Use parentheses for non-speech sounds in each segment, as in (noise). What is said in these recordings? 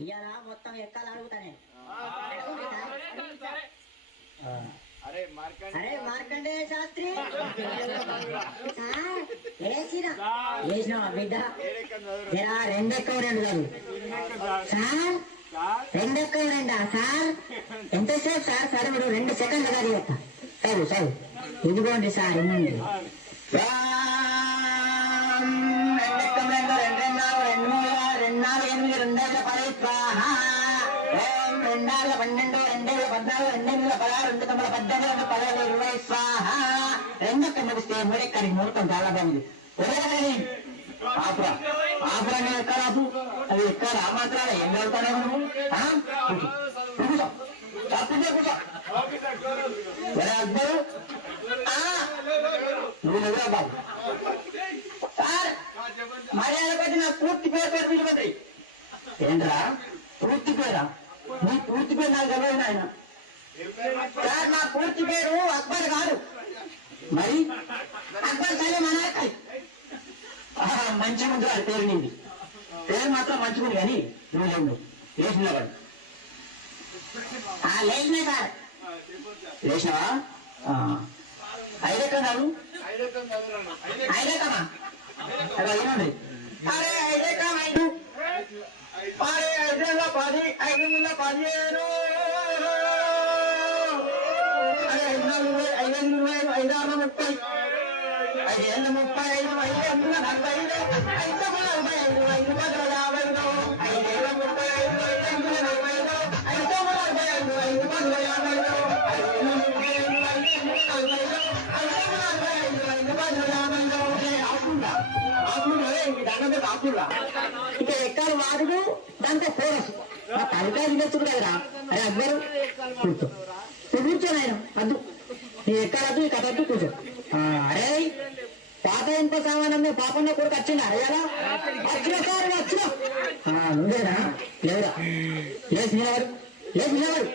ఇవాళ మొత్తం ఎక్కాలి అడుగుతానే. అరే మార్కండి శాస్త్రి. వేసినా (laughs) బిడ్డ? జరా రెండెక్కవ రెండు కాదు సార్. రెండెక్కవ రెండా సార్? ఎంతసేపు సార్? సార్ రెండు సెకండ్లు కాదు ఇక సరే సరే. ఇదిగోండి సార్ ఇన్నండి నాలుగు ఎనిమిది పది స్వాహ ఓం రెండాళ్ళ పన్నెండు రెండేళ్ళ పద్నాలుగు రెండేళ్ళ పదహారు రెండు తొమ్మిది పద్దెనిమిది రెండు పదహారు ఇరవై స్వాహ. రెండొక్క ముగిస్తే మూడెక్కడికి ముహూర్తం చాలా బాగుంది. ఒరేయ్, ఆపురా. ఆపురా నేను ఎక్కడ ఆపు? అది ఎక్కడ? ఆ మాత్రాలు ఏం చదువుతానే నువ్వు? తప్పితే కూర్చో. ఒరే అక్బరు. నువ్వు నిద్ర బాబు సార్ మర్యాద కొద్ది నా పూర్తి పేరు పేరు పిలువతాయి ఏంట్రా పూర్తి పేరా? నీ పూర్తి పేరు నాకు తెలియదు ఆయన సార్ నా పూర్తి పేరు అక్బర్ కాదు. మరి? అక్బర్ సరే మన మంచిగా ఉంది వాడి పేరు నీది. పేరు మాత్రం మంచిగా ఉంది కానీ నువ్వు లేవు లేచిన వాడు లేచినా సార్. లేచినావా? ఐదెక్కడాలు ఐదెక్కం చదువురాను ఐదెక్కమా అరే ఐదు అరే పది ఐదు వందల పదిహేను. ఐదు నాలుగు ఇరవై, ఐదు ఐదు ఐదు, ఐదు ఆరు ముప్పై. ఐదు ఏళ్ళ ముప్పై ఐదు ఐదు ఎనిమిది నలభై ఐదు ఐదు తొమ్మిది నలభై ఐదు ఐదు పది యాభై ఐదు ఐదు ముప్పై ఐదు ఐదు ఎనిమిది నలభై ఐదు ఐదు తొమ్మిది నలభై ఐదు ఐదు పది యాభై ఐదు ఐదు ముప్పై ఐదు ఐదు ఎనిమిది నలభై ఐదు. ఐదు నలభై ఐదు ఐదు యాభై ఐదు ఆకుండా ఆకుండా దండ ఆకుండా ఇక వాడుడు దాంతో కోరసు నా తలకాయ తినొచ్చు కదరా అరే అక్బరు కూర్చో. నువ్వు కూర్చో నాయన అద్దు నీ ఎక్కడద్దు ఈ కథద్దు కూర్చో. అరే పాత ఇంత సామానమ్మే పాపన్న కొడుకు వచ్చిందా అయ్యారా వచ్చిన సార్ వచ్చిన. నువ్వేనా లేవురా. లేచి నిలబడు లేచి నిలబడు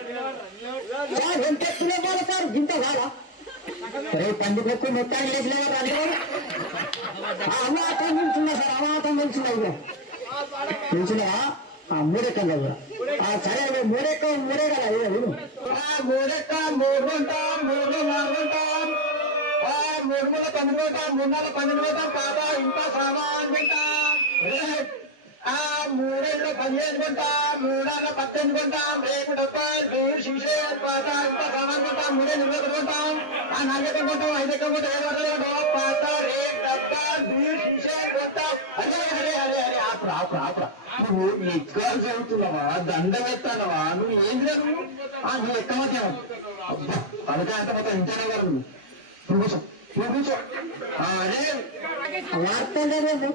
సార్ ఎంత ఎత్తులో సార్? ఇంత కాదా రే పండుగకు మొత్తాన్ని లేచి నిలబడు అందుకోడు అమాతం నిల్చున్నా సార్ అమాతం నిల్చున్నా ఇక చూసినా ఆ మూడెక్కం కదా ఆ సరే మూడెక్క మూడే కదా ఇక విను. మూడెక్క మూడు ఉంటాం మూడు నాలుగు ఉంటాం ఆ మూడు మూల పన్నెండు పాప ఇంత సామాన్ తింటాం ఆ మూడేళ్ళు పదిహేను కొంటాం మూడాళ్ళ పద్దెనిమిది కొంటాం రేపు డెబ్బై శిశే శిషే పాత ఇంత సామాన్ కొంటాం మూడేళ్ళు ఇరవై కొంటాం ఆ నాలుగు కొంటాం ఐదు ఎక్కడ కొంటాం ఏడు వందలు పాత రేపు డెబ్బై శిశే శిషే అదే అరే అరే అరే అరే ఆపురా నువ్వు ఎక్కాలు చదువుతున్నావా దండగెత్తానవా? నువ్వు ఏం చేయను నువ్వు? ఎక్కమతావు అబ్బా పలక అంత మొత్తం ఇంటనే గారు నువ్వు. కూర్చో నువ్వు కూర్చో. అదే.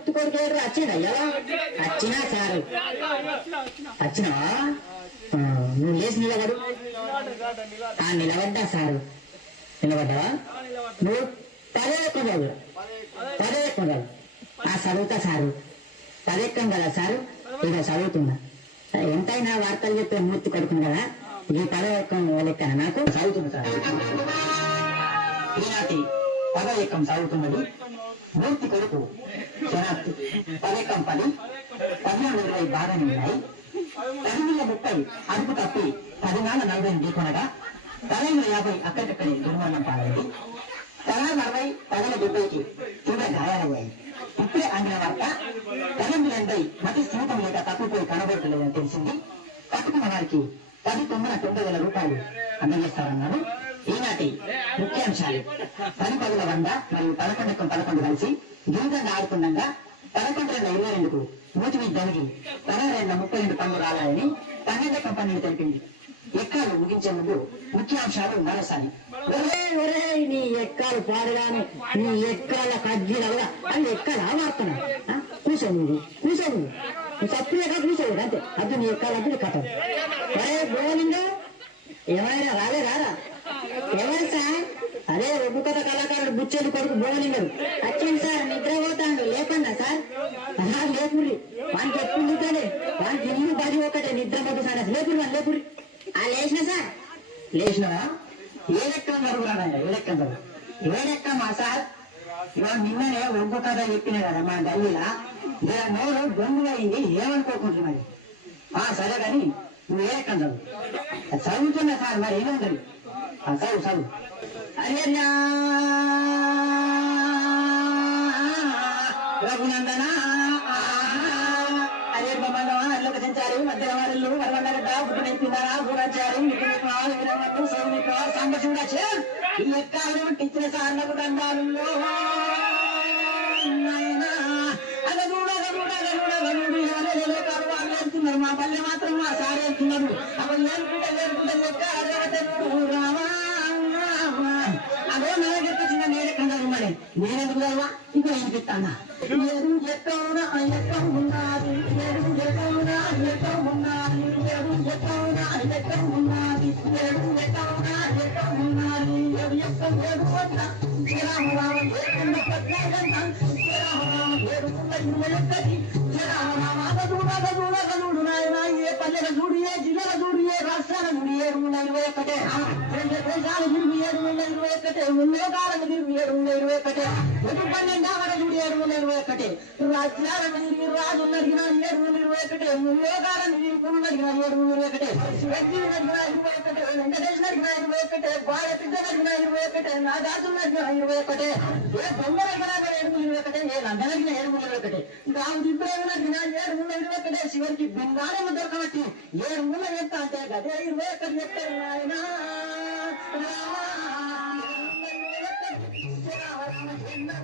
కొడుకు వచ్చిందా ఎలా? వచ్చినా సారు. వచ్చినావా నువ్వు లేచి నిలబడు. ఆ నిలబడ్డా సారు. నిలబడ్డావా? నువ్వు పదే ఎక్కువ పదే ఎక్కువ ఆ చదువుతా సారు. పదెక్కం కదా సారు? ఇక చదువుతున్నా. ఎంతైనా వార్తలు చెప్పే మూర్తి కొడుకును కదా? ఈ పదవెక్కం లెక్కన నాకు. చదువుతుంది సార్. ఈనాటి పదవెక్కం చదువుతున్నది మూర్తి కొడుకు జనార్తి పదెక్కం పది పద్నాలుగు ఇరవై బాగానే ఉన్నాయి. పదివేల ముప్పై అదుపు తప్పి పదినాలుగు నలభై ఢీకొనగా పదహైదు యాభై అక్కడికక్కడి దుర్మరణం పాలైంది. తలా నలభై పదల డెబ్బైకి తీవ్ర గాయాలయ్యాయి. ఇప్పుడే అందిన వార్త పన్నెండు ఎనభై మతి లేక తప్పిపోయి కనబడలేదని తెలిసింది. పట్టుకున్న వారికి పది తొమ్మిది తొమ్మిది వేల రూపాయలు అందజేస్తారన్నారు. ఈనాటి ముఖ్యాంశాలు. పది పదుల వంద మరియు పదకొండు పదకొండు కలిసి దీర్ఘంగా ఆడుతుండగా పదకొండు రెండు ఇరవై రెండుకు మూతి విద్యానికి పదహారు రెండు ముప్పై రెండు పనులు రావాలని పన్నెండు కంపెనీలు తెలిపింది. ఎక్కాలు ముగించే ముందు ముఖ్యాంశాలు మరోసారి. ఒరే ఒరే నీ ఎక్కాలు పాడగాను నీ ఎక్కాల కజ్జీలవగా అని ఎక్కాలు ఆవాడుతున్నా కూర్చో నువ్వు కూర్చో నువ్వు నువ్వు తప్పులేక కూర్చోవు అంతే. అద్దు నీ ఎక్కాలు అద్దు కథ ఒరే గోవిందో ఏమైనా రాలే రారా? ఎవరు సార్? అదే ఒగ్గు కథ కళాకారుడు బుచ్చేది కొడుకు భువలింగడు వచ్చింది సార్ నిద్ర పోతాడు లేకుండా సార్? అలా లేపురి వానికి ఎప్పుడు వానికి ఇల్లు బది ఒకటే నిద్ర పోతుంది సార్ లేపురి వాడు లేపురి లేచిన సార్. లేచినవా ఏ లెక్క జరుగురా ఏ లెక్క జరుగు ఏ లెక్క మా సార్? ఇవాళ నిన్ననే ఒగ్గు కథ చెప్పిన కదా మా గల్లీలా. ఇలా నోరు గొంగులైంది ఏమనుకోకుంటున్నది? ఆ, సరే కానీ నువ్వు ఏ లెక్క చదువు? చదువుతున్నా సార్ మరి ఏముంటుంది? ఆ, చదువు చదువు. అరే రఘునందనా! వీరమట్టు సౌమిట్టు సంబశివుడచ్చు ఈ లెక్క ఇచ్చిన సార్లకు దండాలు నాయనా అగదూడ అగదూడ అగదూడ మా పల్లె మాత్రం మా సారే వెళ్తున్నారు అప్పుడు ఏనుకుంటే ఏనుకుంటే లెక్క నేనెందుకు కలవా ఇంకో వినిపిస్తానా ఏడు ఎక్కవున ఎక్క ఉన్నది ఏడు ఎక్కవున ఎక్క ఉన్నది ఏడు ఎక్కవున ఎక్క ఉన్నది ఏడు ఎక్కవున ఎక్క ఇరవై ఒక్కటి శ్రీరామ నాయన. ఏ పల్లెల చూడు ఏ జిల్లాల చూడు ఏ రాష్ట్రాల చూడు ఇరవై ఒక్కటే. రెండు తిరిగి ఏడు ఇరవై ఒక్కటే. తిరిగి ఏడు ఇరవై ఒక్కటే. ఎటు పన్నెండావర చూడు ఏడు ఉన్న ఇరవై ఒక్కటే రాజ్యాలను తిరిగి రాజు నడిగిన ఏడు ఉన్న ఇరవై ఒకటే ఉద్యోగాలను తిరిగి నడిగిన ఏడు ఉన్న ఇరవై ఒకటే వ్యక్తి నడిగిన ఇరవై ఒకటే వెంకటేష్ నడిగిన ఇరవై ఒకటే భారత నడిగిన ఇరవై ఒకటే నాగార్జున నడిగిన ఇరవై ఒకటే ఏ దొంగ నడిగిన ఏడు ఉన్న ఇరవై ఒకటే ఏ లంక నడిగిన ఏడు ఉన్న ఇరవై ఒకటే దావుడు ఇబ్రాహిం నడిగిన ఏడు ఉన్న ఇరవై ఒకటే శివరికి బంగారం దొరకబట్టి ఏడు ఎంత అంటే గదే ఇరవై ఒకటి చెప్తారు నాయన Yeah.